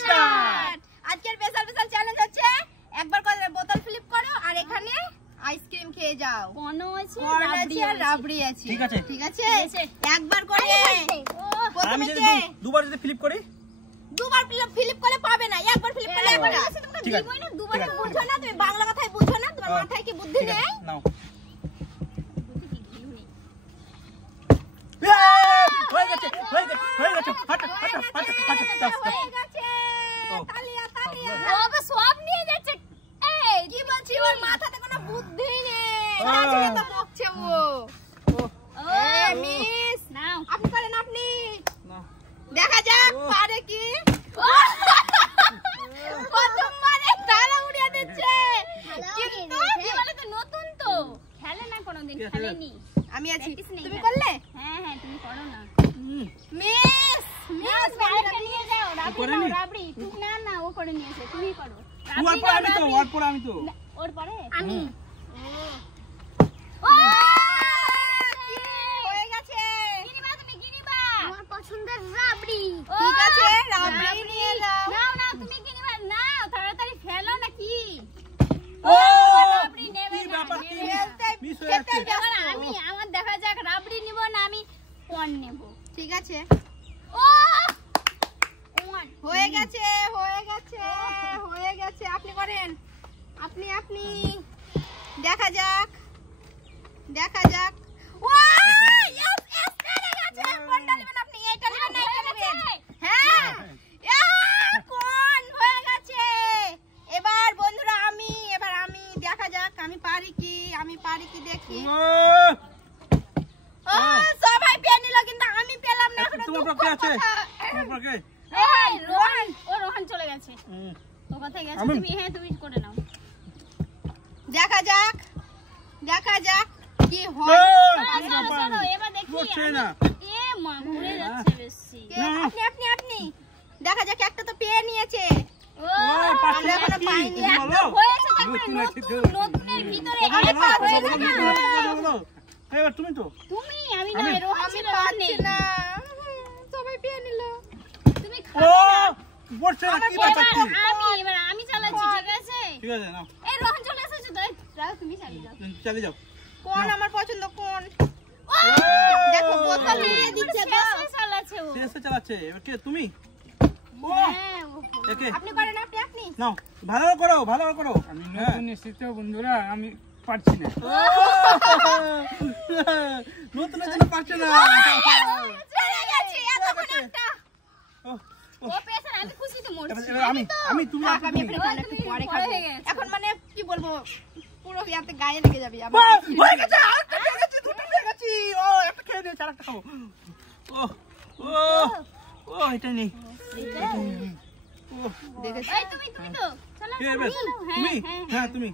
Start. আজকের special challenge হচ্ছে একবার করে বোতল ফ্লিপ করো আর এখানে আইসক্রিম খেয়ে যাও। কোন আছে আর রাবড়ি আছে। ঠিক আছে একবার করে আমি যদি দুবার যদি ফ্লিপ করি দুবার ফ্লিপ করলে পাবে না, একবার ফ্লিপ করলে একবার আছে। তোমরা দিবই না, দুবার বুঝো না, তুমি বাংলা কথাই বুঝো না, তোমার মাথায় কি বুদ্ধি নেই? নাও হয়ে গেছে হাট তালিয়া ওকে সব নিয়ে যাচ্ছে। এই কি বলছি, ওর মাথাতে কোনো বুদ্ধি নেই, আজকে তো বকছে ও। মিস নাও আপনি করেন, আপনি দেখা যাক পারে কি। প্রথমবারে তালা উড়িয়ে দিচ্ছে, কিন্তু কি বলে তো নতুন তো খেলে না, কোনোদিন খেলেনি। আমি আছি, তুমি করলে? হ্যাঁ তুমি করো না। মিস বাইরে নিয়ে যাও, রাবড়ি তুমি না ও করে নিয়েছে, তুমি করো। আমি তো ওর পরে আমি। হয়ে গেছে, কিনিবা তুমি কিনিবা আমার পছন্দের রাবড়ি। ঠিক আছে রাবড়ি নিয়ে যাও। নাও তুমি কিনিবা, নাও তাড়াতাড়ি ফেলো নাকি। রাবড়ি নেবে না, আমি আমার দেখা যাক রাবড়ি নিব না আমি কোন নেব। ঠিক আছে হয়ে গেছে আপনি করেন, আপনি দেখা যাক ও ইয়েস করে গেছে। কোনটা নেবেন আপনি? এইটা নেবেন না এইটা নেবেন? হ্যাঁ কোন হয়ে গেছে। এবার বন্ধুরা আমি দেখা যাক আমি পারি কি দেখি। ও সবাই পেয়ে নিল, কিন্তু আমি পেলাম না। এখন তোমার পক্ষে আছে, এই রোহন চলে গেছে, ও কোথায় গেছে? তুমি করে নাও। দেখা যাক কি হয়। চলো এবার দেখি। এ মা ঘুরে যাচ্ছে বেশি। আপনি দেখা যাক, একটা তো পেয়ে নিয়েছে। আমরা এখনো পাইনি। একটা হয়েছে, নতুনের ভিতরে একটা হয়েছে। এবার তুমি আমি না, রোহন ছিল না, সবাই পেয়ে নিল। তুমি খাবে না, আমি চালাচ্ছি। ঠিক আছে নাও। এই রোহন চলে এসেছে তো, যাও তুমি চালিয়ে যাও। কোন আমার পছন্দ কোন? দেখো বোতল নিয়ে দিচ্ছে গো, চালাচ্ছে। এবার কে তুমি? আপনি করেন, আপনি নাও, ভালো করো। আমি নতুন এসেছি বন্ধুরা, আমি পারছি না। নতুন এসে পারছে না। এখন মানে কি বলবো, পুরো ইয়াতে গায়ে লেগে যাবে। এটা নেই। তুমি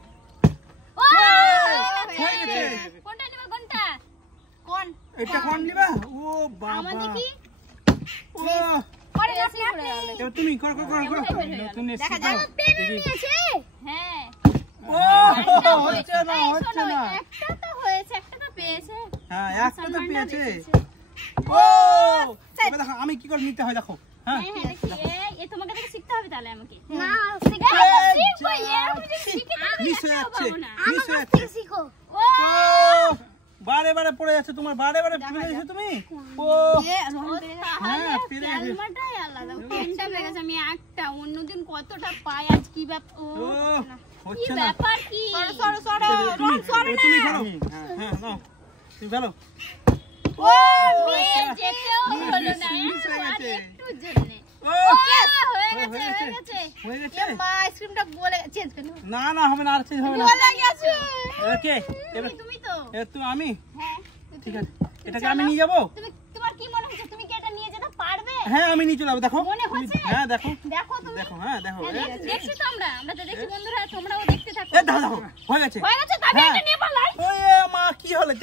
এটা কোন নিবা? ও বাবা তুমি করো। নতুন এসেছে দেখা যাক পেন নিয়েছে। হ্যাঁ হচ্ছে না। একটা তো হয়েছে, একটা তো পেয়েছে। হ্যাঁ একটা তো পেয়েছে। এবার দেখো আমি কি করে নিতে হয়, দেখো। হ্যাঁ এই তোমাকে দেখে শিখতে হবে তাহলে আমাকে। না শিখো। বারে পড়ে যাচ্ছে তোমার, বারে ফেলে যাচ্ছে তুমি। আমি একটা অন্যদিন কতটা পাই, আজ কি ব্যাপার কি? তুমি ফেলো। না হবে না, আর চেঞ্জ হবে না। আমি ঠিক আছে, এটাকে আমি নিয়ে যাবো। তোমার কি মনে হচ্ছে, তুমি কি এটা নিয়ে যেতে পারবে? হ্যাঁ আমি নিয়ে চলে যাবো। দেখো হ্যাঁ দেখো দেখছি তো আমরা তো দেখছি বন্ধুরা, তোমরাও দেখতে থাকো। হয়ে গেছে তবে এটা নিয়ে পারলাই। মা কি হলো?